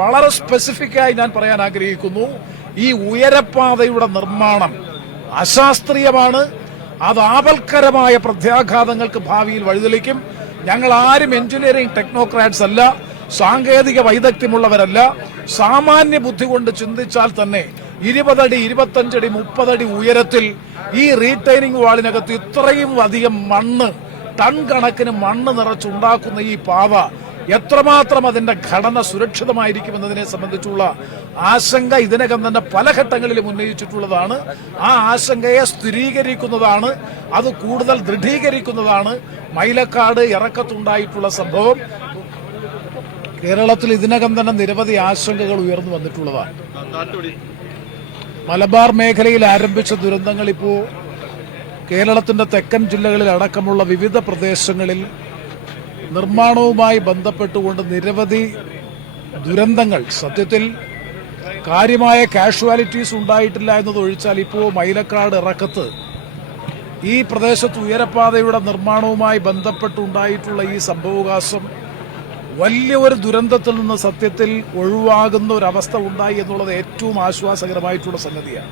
വളരെ സ്പെസിഫിക്കായി ഞാൻ പറയാൻ ആഗ്രഹിക്കുന്നു. ഈ ഉയരപ്പാതയുടെ നിർമ്മാണം അശാസ്ത്രീയമാണ്. അത് ആപൽക്കരമായ പ്രത്യാഘാതങ്ങൾക്ക് ഭാവിയിൽ വഴിതെളിക്കും. ഞങ്ങൾ ആരും എഞ്ചിനീയറിംഗ് ടെക്നോക്രാറ്റ്സ് അല്ല സാങ്കേതിക വൈദഗ്ധ്യമുള്ളവരല്ല. സാമാന്യ ബുദ്ധി കൊണ്ട് ചിന്തിച്ചാൽ തന്നെ ഇരുപതടി ഇരുപത്തഞ്ചടി മുപ്പതടി ഉയരത്തിൽ ഈ റീറ്റൈനിങ് വാളിനകത്ത് ഇത്രയും അധികം മണ്ണ് ടൺ കണക്കിന് മണ്ണ് നിറച്ചുണ്ടാക്കുന്ന ഈ പാത എത്രമാത്രം അതിന്റെ ഘടന സുരക്ഷിതമായിരിക്കും എന്നതിനെ സംബന്ധിച്ചുള്ള ആശങ്ക ഇതിനകം തന്നെ പല ഘട്ടങ്ങളിലും ഉന്നയിച്ചിട്ടുള്ളതാണ്. ആ ആശങ്കയെ സ്ഥിരീകരിക്കുന്നതാണ് അത് കൂടുതൽ ദൃഢീകരിക്കുന്നതാണ് മൈലക്കാട് ഇറക്കത്തുണ്ടായിട്ടുള്ള സംഭവം. കേരളത്തിൽ ഇതിനകം തന്നെ നിരവധി ആശങ്കകൾ ഉയർന്നു വന്നിട്ടുള്ളതാണ്. മലബാർ മേഖലയിൽ ആരംഭിച്ച ദുരന്തങ്ങൾ ഇപ്പോൾ കേരളത്തിന്റെ തെക്കൻ ജില്ലകളിൽ അടക്കമുള്ള വിവിധ പ്രദേശങ്ങളിൽ നിർമ്മാണവുമായി ബന്ധപ്പെട്ടുകൊണ്ട് നിരവധി ദുരന്തങ്ങൾ. സത്യത്തിൽ കാര്യമായ കാഷ്വാലിറ്റീസ് ഉണ്ടായിട്ടില്ല എന്നത് ഒഴിച്ചാൽ ഇപ്പോൾ മൈലക്കാട് ഇറക്കത്ത് ഈ പ്രദേശത്ത് ഉയരപ്പാതയുടെ നിർമ്മാണവുമായി ബന്ധപ്പെട്ടുണ്ടായിട്ടുള്ള ഈ സംഭവകാശം വലിയ ഒരു ദുരന്തത്തിൽ നിന്ന് സത്യത്തിൽ ഒഴിവാകുന്ന അവസ്ഥ ഉണ്ടായി എന്നുള്ളത് ഏറ്റവും ആശ്വാസകരമായിട്ടുള്ള സംഗതിയാണ്.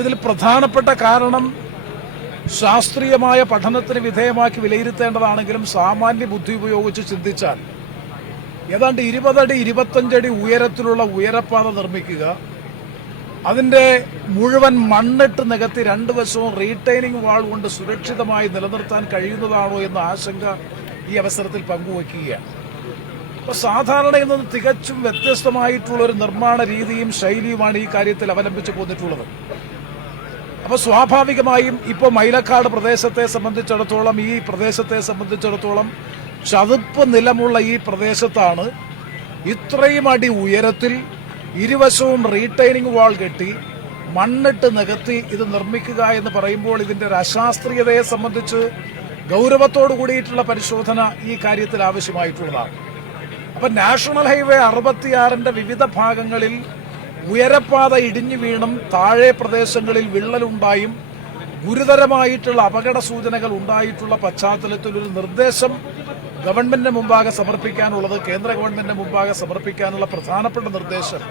ഇതിൽ പ്രധാനപ്പെട്ട കാരണം ശാസ്ത്രീയമായ പഠനത്തിന് വിധേയമാക്കി വിലയിരുത്തേണ്ടതാണെങ്കിലും സാമാന്യ ബുദ്ധി ഉപയോഗിച്ച് ചിന്തിച്ചാൽ ഏതാണ്ട് ഇരുപതടി ഇരുപത്തഞ്ചടി ഉയരത്തിലുള്ള ഉയരപ്പാത നിർമ്മിക്കുക അതിന്റെ മുഴുവൻ മണ്ണിട്ട് നികത്തി രണ്ടു വശവും റീറ്റൈനിങ് വാൾ കൊണ്ട് സുരക്ഷിതമായി നിലനിർത്താൻ കഴിയുന്നതാണോ എന്ന ആശങ്ക ഈ അവസരത്തിൽ പങ്കുവയ്ക്കുകയാണ്. അപ്പൊ സാധാരണയിൽ നിന്ന് തികച്ചും വ്യത്യസ്തമായിട്ടുള്ള ഒരു നിർമ്മാണ രീതിയും ശൈലിയുമാണ് ഈ കാര്യത്തിൽ അവലംബിച്ചു പോന്നിട്ടുള്ളത്. അപ്പൊ സ്വാഭാവികമായും ഇപ്പൊ മൈലക്കാട് പ്രദേശത്തെ സംബന്ധിച്ചിടത്തോളം ഈ പ്രദേശത്തെ സംബന്ധിച്ചിടത്തോളം ചതുപ്പ് നിലമുള്ള ഈ പ്രദേശത്താണ് ഇത്രയും അടി ഉയരത്തിൽ ഇരുവശവും റീറ്റൈനിങ് വാൾ കെട്ടി മണ്ണിട്ട് നികത്തി ഇത് നിർമ്മിക്കുക എന്ന് പറയുമ്പോൾ ഇതിന്റെ അശാസ്ത്രീയതയെ സംബന്ധിച്ച് ഗൗരവത്തോടു കൂടിയിട്ടുള്ള പരിശോധന ഈ കാര്യത്തിൽ ആവശ്യമായിട്ടുള്ളതാണ്. അപ്പൊ നാഷണൽ ഹൈവേ അറുപത്തിയാറിന്റെ വിവിധ ഭാഗങ്ങളിൽ ഉയരപ്പാത ഇടിഞ്ഞു വീണും താഴെ പ്രദേശങ്ങളിൽ വിള്ളലുണ്ടായും ഗുരുതരമായിട്ടുള്ള അപകട സൂചനകൾ ഉണ്ടായിട്ടുള്ള പശ്ചാത്തലത്തിൽ ഒരു നിർദ്ദേശം ഗവൺമെന്റിന് മുമ്പാകെ സമർപ്പിക്കാനുള്ളത് കേന്ദ്ര ഗവൺമെന്റിന് മുമ്പാകെ സമർപ്പിക്കാനുള്ള പ്രധാനപ്പെട്ട നിർദ്ദേശം.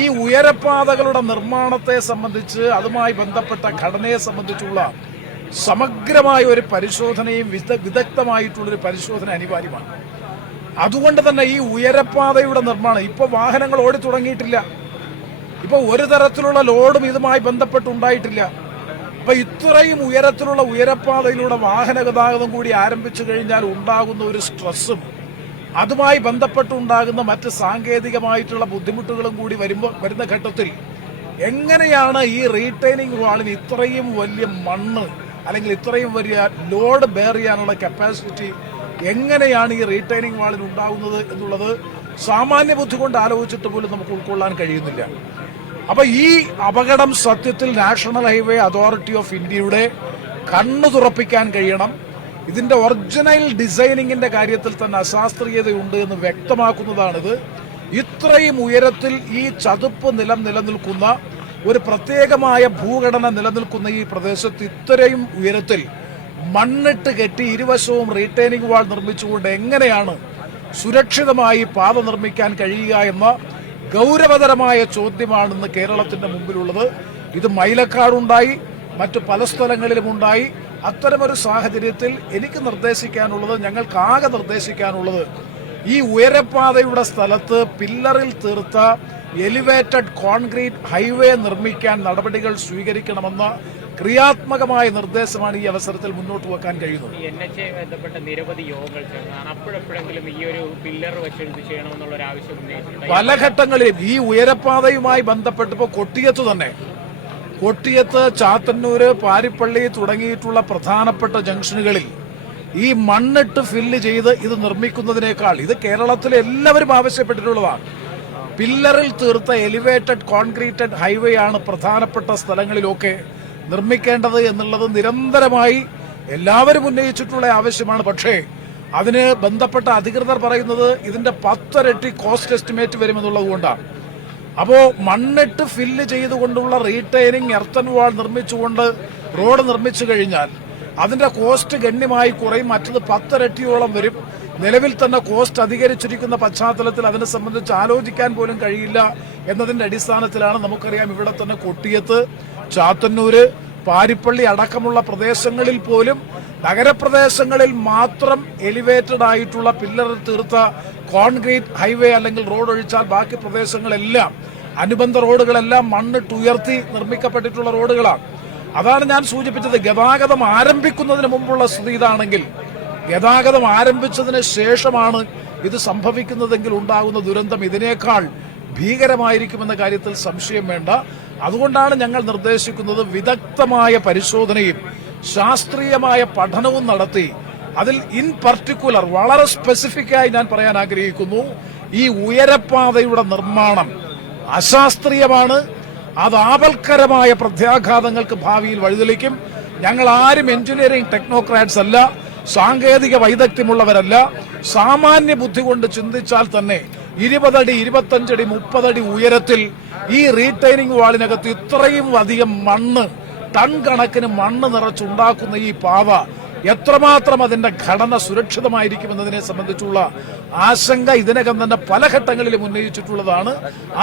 ഈ ഉയരപ്പാതകളുടെ നിർമ്മാണത്തെ സംബന്ധിച്ച് അതുമായി ബന്ധപ്പെട്ട ഘടനയെ സംബന്ധിച്ചുള്ള സമഗ്രമായ ഒരു പരിശോധനയും വിദഗ്ധമായിട്ടുള്ളൊരു പരിശോധന അനിവാര്യമാണ്. അതുകൊണ്ട് തന്നെ ഈ ഉയരപ്പാതയുടെ നിർമ്മാണം ഇപ്പോൾ വാഹനങ്ങൾ ഓടി തുടങ്ങിയിട്ടില്ല ഇപ്പൊ ഒരു തരത്തിലുള്ള ലോഡും ഇതുമായി ബന്ധപ്പെട്ടുണ്ടായിട്ടില്ല. അപ്പൊ ഇത്രയും ഉയരത്തിലുള്ള ഉയരപ്പാതയിലൂടെ വാഹന ഗതാഗതം കൂടി ആരംഭിച്ചു കഴിഞ്ഞാൽ ഉണ്ടാകുന്ന ഒരു സ്ട്രെസ്സും അതുമായി ബന്ധപ്പെട്ടുണ്ടാകുന്ന മറ്റ് സാങ്കേതികമായിട്ടുള്ള ബുദ്ധിമുട്ടുകളും കൂടി വരുമ്പോൾ വരുന്ന ഘട്ടത്തിൽ എങ്ങനെയാണ് ഈ റീറ്റെയിനിങ് വാളിന് ഇത്രയും വലിയ മണ്ണ് അല്ലെങ്കിൽ ഇത്രയും വലിയ ലോഡ് ബെയർ ചെയ്യാനുള്ള കപ്പാസിറ്റി എങ്ങനെയാണ് ഈ റീറ്റെയിനിങ് വാളിന് ഉണ്ടാകുന്നത് എന്നുള്ളത് സാമാന്യ ബുദ്ധി കൊണ്ട് ആലോചിച്ചിട്ട് പോലും നമുക്ക് ഉൾക്കൊള്ളാൻ കഴിയുന്നില്ല. അപ്പൊ ഈ അപകടം സത്യത്തിൽ നാഷണൽ ഹൈവേ അതോറിറ്റി ഓഫ് ഇന്ത്യയുടെ കണ്ണു തുറപ്പിക്കാൻ കഴിയണം. ഇതിന്റെ ഒറിജിനൽ ഡിസൈനിങ്ങിന്റെ കാര്യത്തിൽ തന്നെ അശാസ്ത്രീയതയുണ്ട് എന്ന് വ്യക്തമാക്കുന്നതാണിത്. ഇത്രയും ഉയരത്തിൽ ഈ ചതുപ്പ് നിലം നിലനിൽക്കുന്ന ഒരു പ്രത്യേകമായ ഭൂഘടന നിലനിൽക്കുന്ന ഈ പ്രദേശത്ത് ഇത്രയും ഉയരത്തിൽ മണ്ണിട്ട് കെട്ടി ഇരുവശവും റീറ്റെയിനിങ് വാൾ നിർമ്മിച്ചുകൊണ്ട് എങ്ങനെയാണ് സുരക്ഷിതമായി പാത നിർമ്മിക്കാൻ കഴിയുക എന്ന ഗൗരവതരമായ ചോദ്യമാണെന്ന് കേരളത്തിന്റെ മുമ്പിലുള്ളത്. ഇത് മൈലക്കാടുണ്ടായി മറ്റു പല സ്ഥലങ്ങളിലും ഉണ്ടായി. അത്തരമൊരു സാഹചര്യത്തിൽ എനിക്ക് നിർദ്ദേശിക്കാനുള്ളത് ഞങ്ങൾക്ക് ആകെ നിർദ്ദേശിക്കാനുള്ളത് ഈ ഉയരപ്പാതയുടെ സ്ഥലത്ത് പില്ലറിൽ തീർത്ത എലിവേറ്റഡ് കോൺക്രീറ്റ് ഹൈവേ നിർമ്മിക്കാൻ നടപടികൾ സ്വീകരിക്കണമെന്ന ക്രിയാത്മകമായ നിർദ്ദേശമാണ് ഈ അവസരത്തിൽ മുന്നോട്ട് വെക്കാൻ കഴിയുന്നത്. ഈ എൻ എച്ച് ബന്ധപ്പെട്ട നിരവധി യോഗങ്ങൾ അപ്പോഴെപ്പോഴെങ്കിലും ഈ ഒരു പില്ലർ വെച്ചെടുത്ത് ചെയ്യണമെന്നുള്ള ഒരു ആവശ്യം പല ഘട്ടങ്ങളിലും ഈ ഉയരപ്പാതയുമായി ബന്ധപ്പെട്ടപ്പോൾ കൊട്ടിയത്ത് തന്നെ കൊട്ടിയത്ത് ചാത്തന്നൂര് പാരിപ്പള്ളി തുടങ്ങിയിട്ടുള്ള പ്രധാനപ്പെട്ട ജംഗ്ഷനുകളിൽ ഈ മണ്ണിട്ട് ഫില്ല് ചെയ്ത് ഇത് നിർമ്മിക്കുന്നതിനേക്കാൾ ഇത് കേരളത്തിലെ എല്ലാവരും ആവശ്യപ്പെട്ടിട്ടുള്ളതാണ്. പില്ലറിൽ തീർത്ത എലിവേറ്റഡ് കോൺക്രീറ്റഡ് ഹൈവേ ആണ് പ്രധാനപ്പെട്ട സ്ഥലങ്ങളിലൊക്കെ നിർമ്മിക്കേണ്ടത് എന്നുള്ളത് നിരന്തരമായി എല്ലാവരും ഉന്നയിച്ചിട്ടുള്ള ആവശ്യമാണ്. പക്ഷേ അതിന് ബന്ധപ്പെട്ട അധികൃതർ പറയുന്നത് ഇതിന്റെ പത്തരട്ടി കോസ്റ്റ് എസ്റ്റിമേറ്റ് വരുമെന്നുള്ളത് കൊണ്ടാണ്. അപ്പോ മണ്ണിട്ട് ഫില്ല് ചെയ്തുകൊണ്ടുള്ള റീറ്റൈനിങ് എർത്തൻ വാൾ നിർമ്മിച്ചുകൊണ്ട് റോഡ് നിർമ്മിച്ചു കഴിഞ്ഞാൽ അതിന്റെ കോസ്റ്റ് ഗണ്യമായി കുറയും. മറ്റത് പത്തരട്ടിയോളം വരും. നിലവിൽ തന്നെ കോസ്റ്റ് അധികരിച്ചിരിക്കുന്ന പശ്ചാത്തലത്തിൽ അതിനെ സംബന്ധിച്ച് ആലോചിക്കാൻ പോലും കഴിയില്ല എന്നതിന്റെ അടിസ്ഥാനത്തിലാണ് നമുക്കറിയാം ഇവിടെ തന്നെ കൊട്ടിയത്ത് ചാത്തന്നൂര് പാരിപ്പള്ളി അടക്കമുള്ള പ്രദേശങ്ങളിൽ പോലും നഗരപ്രദേശങ്ങളിൽ മാത്രം എലിവേറ്റഡ് ആയിട്ടുള്ള പില്ലർ തീർത്ത കോൺക്രീറ്റ് ഹൈവേ അല്ലെങ്കിൽ റോഡ് ഒഴിച്ചാൽ ബാക്കി പ്രദേശങ്ങളെല്ലാം അനുബന്ധ റോഡുകളെല്ലാം മണ്ണിട്ടുയർത്തി നിർമ്മിക്കപ്പെട്ടിട്ടുള്ള റോഡുകളാണ്. അതാണ് ഞാൻ സൂചിപ്പിച്ചത്. ഗതാഗതം ആരംഭിക്കുന്നതിന് മുമ്പുള്ള സ്ഥിതി ഇതാണെങ്കിൽ ഗതാഗതം ആരംഭിച്ചതിന് ശേഷമാണ് ഇത് സംഭവിക്കുന്നതെങ്കിൽ ഉണ്ടാകുന്ന ദുരന്തം ഇതിനേക്കാൾ ഭീകരമായിരിക്കുമെന്ന കാര്യത്തിൽ സംശയം വേണ്ട. അതുകൊണ്ടാണ് ഞങ്ങൾ നിർദ്ദേശിക്കുന്നത് വിദഗ്ധമായ പരിശോധനയും ശാസ്ത്രീയമായ പഠനവും നടത്തി. അതിൽ ഇൻ പർട്ടിക്കുലർ വളരെ സ്പെസിഫിക് ആയി ഞാൻ പറയാൻ ആഗ്രഹിക്കുന്നു. ഈ ഉയരപ്പാതയുടെ നിർമ്മാണം അശാസ്ത്രീയമാണ്. അത് ആപൽക്കരമായ പ്രത്യാഘാതങ്ങൾക്ക് ഭാവിയിൽ വഴിതെളിക്കും. ഞങ്ങൾ ആരും എഞ്ചിനീയറിംഗ് ടെക്നോക്രാറ്റ്സ് അല്ല. സാങ്കേതിക വൈദഗ്ധ്യമുള്ളവരല്ല. സാമാന്യ ബുദ്ധി കൊണ്ട് ചിന്തിച്ചാൽ തന്നെ ഇരുപതടി ഇരുപത്തഞ്ചടി മുപ്പതടി ഉയരത്തിൽ ഈ റീടൈനിങ് വാളിനകത്ത് ഇത്രയും അധികം മണ്ണ് ടൺ കണക്കിന് മണ്ണ് നിറച്ചുണ്ടാക്കുന്ന ഈ പാത എത്രമാത്രം അതിന്റെ ഘടന സുരക്ഷിതമായിരിക്കും എന്നതിനെ സംബന്ധിച്ചുള്ള ആശങ്ക ഇതിനകം തന്നെ പല ഘട്ടങ്ങളിലും ഉന്നയിച്ചിട്ടുള്ളതാണ്.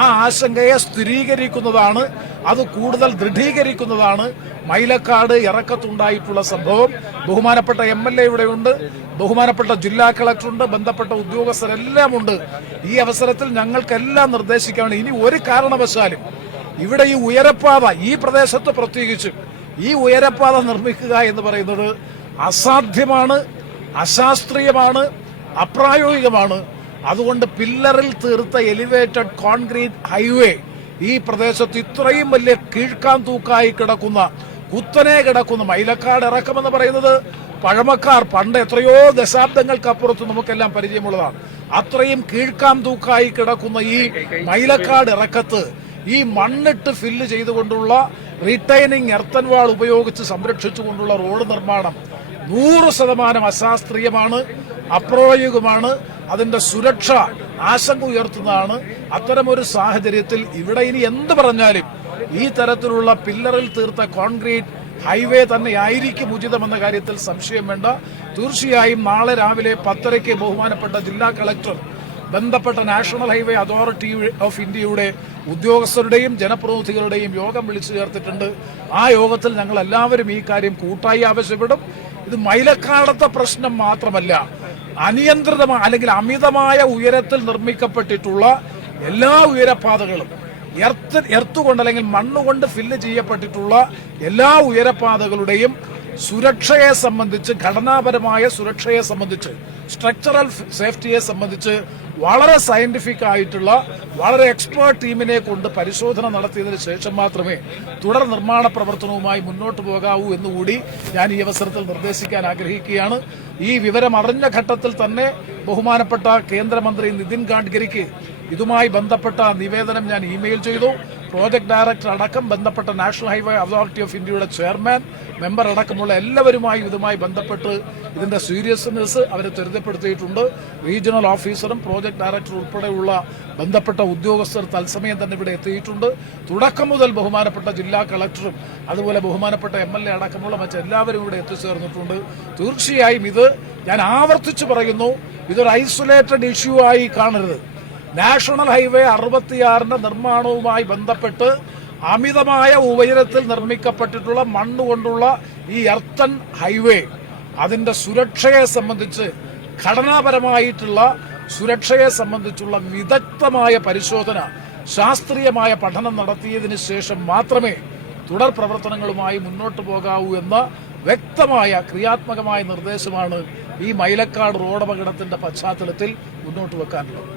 ആ ആശങ്കയെ സ്ഥിരീകരിക്കുന്നതാണ് അത് കൂടുതൽ ദൃഢീകരിക്കുന്നതാണ്. മൈലക്കാട് ഇറക്കത്തുണ്ടായിട്ടുള്ള സംഭവം. ബഹുമാനപ്പെട്ട എം എൽ എ ഇവിടെയുണ്ട് ബഹുമാനപ്പെട്ട ജില്ലാ കളക്ടറുണ്ട് ബന്ധപ്പെട്ട ഉദ്യോഗസ്ഥരെല്ലാം ഉണ്ട്. ഈ അവസരത്തിൽ ഞങ്ങൾക്കെല്ലാം നിർദ്ദേശിക്കാൻ ഇനി ഒരു കാരണവശാലും ഇവിടെ ഈ ഉയരപ്പാത ഈ പ്രദേശത്ത് പ്രത്യേകിച്ചും ഈ ഉയരപ്പാത നിർമ്മിക്കുക എന്ന് പറയുന്നത് അസാധ്യമാണ് അശാസ്ത്രീയമാണ് അപ്രായോഗികമാണ്. അതുകൊണ്ട് പില്ലറിൽ തീർത്ത എലിവേറ്റഡ് കോൺക്രീറ്റ് ഹൈവേ ഈ പ്രദേശത്ത് ഇത്രയും വലിയ കീഴ്ക്കാൻ തൂക്കായി കിടക്കുന്ന കുത്തനെ കിടക്കുന്ന മൈലക്കാട് ഇറക്കമെന്ന് പറയുന്നത് പഴമക്കാർ പണ്ട് എത്രയോ ദശാബ്ദങ്ങൾക്കപ്പുറത്ത് നമുക്കെല്ലാം പരിചയമുള്ളതാണ്. അത്രയും കീഴ്ക്കാൻ തൂക്കായി കിടക്കുന്ന ഈ മൈലക്കാട് ഇറക്കത്ത് ഈ മണ്ണിട്ട് ഫില്ല് ചെയ്തുകൊണ്ടുള്ള റിട്ടൈനിങ് എർത്തൻവാൾ ഉപയോഗിച്ച് സംരക്ഷിച്ചുകൊണ്ടുള്ള റോഡ് നിർമ്മാണം നൂറ് ശതമാനം അശാസ്ത്രീയമാണ് അപ്രായോഗികമാണ് അതിന്റെ സുരക്ഷ ആശങ്ക ഉയർത്തുന്നതാണ്. അത്തരമൊരു സാഹചര്യത്തിൽ ഇവിടെ ഇനി എന്ത് പറഞ്ഞാലും ഈ തരത്തിലുള്ള പില്ലറിൽ തീർത്ത കോൺക്രീറ്റ് ഹൈവേ തന്നെ ആയിരിക്കും ഉചിതമെന്ന കാര്യത്തിൽ സംശയം വേണ്ട. തീർച്ചയായും നാളെ രാവിലെ പത്തരയ്ക്ക് ബഹുമാനപ്പെട്ട ജില്ലാ കളക്ടർ ബന്ധപ്പെട്ട നാഷണൽ ഹൈവേ അതോറിറ്റി ഓഫ് ഇന്ത്യയുടെ ഉദ്യോഗസ്ഥരുടെയും ജനപ്രതിനിധികളുടെയും യോഗം വിളിച്ചു ചേർത്തിട്ടുണ്ട്. ആ യോഗത്തിൽ ഞങ്ങൾ എല്ലാവരും ഈ കാര്യം കൂട്ടായി ആവശ്യപ്പെടും. ഇത് മൈലക്കാടത്തെ പ്രശ്നം മാത്രമല്ല അനിയന്ത്രിതമായ അല്ലെങ്കിൽ അമിതമായ ഉയരത്തിൽ നിർമ്മിക്കപ്പെട്ടിട്ടുള്ള എല്ലാ ഉയരപ്പാതകളും എർത്ത് എർത്ത് എർത്തുകൊണ്ട് അല്ലെങ്കിൽ മണ്ണുകൊണ്ട് ഫില്ല് ചെയ്യപ്പെട്ടിട്ടുള്ള എല്ലാ ഉയരപ്പാതകളുടെയും സുരക്ഷയെ സംബന്ധിച്ച് ഘടനാപരമായ സുരക്ഷയെ സംബന്ധിച്ച് സ്ട്രക്ചറൽ സേഫ്റ്റിയെ സംബന്ധിച്ച് വളരെ സയന്റിഫിക് ആയിട്ടുള്ള വളരെ എക്സ്പേർട്ട് ടീമിനെ കൊണ്ട് പരിശോധന നടത്തിയതിനു ശേഷം മാത്രമേ തുടർ നിർമ്മാണ പ്രവർത്തനവുമായി മുന്നോട്ട് പോകാവൂ എന്നുകൂടി ഞാൻ ഈ അവസരത്തിൽ നിർദ്ദേശിക്കാൻ ആഗ്രഹിക്കുകയാണ്. ഈ വിവരം അറിഞ്ഞ ഘട്ടത്തിൽ തന്നെ ബഹുമാനപ്പെട്ട കേന്ദ്രമന്ത്രി നിതിൻ ഗാഡ്ഗരിക്ക് ഇതുമായി ബന്ധപ്പെട്ട നിവേദനം ഞാൻ ഇമെയിൽ ചെയ്തു. പ്രോജക്ട് ഡയറക്ടർ അടക്കം ബന്ധപ്പെട്ട നാഷണൽ ഹൈവേ അതോറിറ്റി ഓഫ് ഇന്ത്യയുടെ ചെയർമാൻ മെമ്പർ അടക്കമുള്ള എല്ലാവരുമായി ഇതുമായി ബന്ധപ്പെട്ട് ഇതിന്റെ സീരിയസ്നെസ് അവരെ ത്വരിതപ്പെടുത്തിയിട്ടുണ്ട്. റീജിയണൽ ഓഫീസറും പ്രോജക്ട് ഡയറക്ടർ ഉൾപ്പെടെയുള്ള ബന്ധപ്പെട്ട ഉദ്യോഗസ്ഥർ തത്സമയം തന്നെ ഇവിടെ എത്തിയിട്ടുണ്ട്. തുടക്കം മുതൽ ബഹുമാനപ്പെട്ട ജില്ലാ കളക്ടറും അതുപോലെ ബഹുമാനപ്പെട്ട എം എൽ എ അടക്കമുള്ള മറ്റെല്ലാവരും ഇവിടെ എത്തിച്ചേർന്നിട്ടുണ്ട്. തീർച്ചയായും ഇത് ഞാൻ ആവർത്തിച്ചു പറയുന്നു ഇതൊരു ഐസൊലേറ്റഡ് ഇഷ്യൂ ആയി കാണരുത്. നാഷണൽ ഹൈവേ അറുപത്തിയാറിന്റെ നിർമ്മാണവുമായി ബന്ധപ്പെട്ട് അമിതമായ ഉയരത്തിൽ നിർമ്മിക്കപ്പെട്ടിട്ടുള്ള മണ്ണ് കൊണ്ടുള്ള ഈ എർത്തൻ ഹൈവേ അതിന്റെ സുരക്ഷയെ സംബന്ധിച്ച് ഘടനാപരമായിട്ടുള്ള സുരക്ഷയെ സംബന്ധിച്ചുള്ള വിദഗ്ധമായ പരിശോധന ശാസ്ത്രീയമായ പഠനം നടത്തിയതിന് ശേഷം മാത്രമേ തുടർ പ്രവർത്തനങ്ങളുമായി മുന്നോട്ട് പോകാവൂ എന്ന വ്യക്തമായ ക്രിയാത്മകമായ നിർദ്ദേശമാണ് ഈ മൈലക്കാട് റോഡ് അപകടത്തിന്റെ പശ്ചാത്തലത്തിൽ മുന്നോട്ട് വെക്കാനുള്ളത്.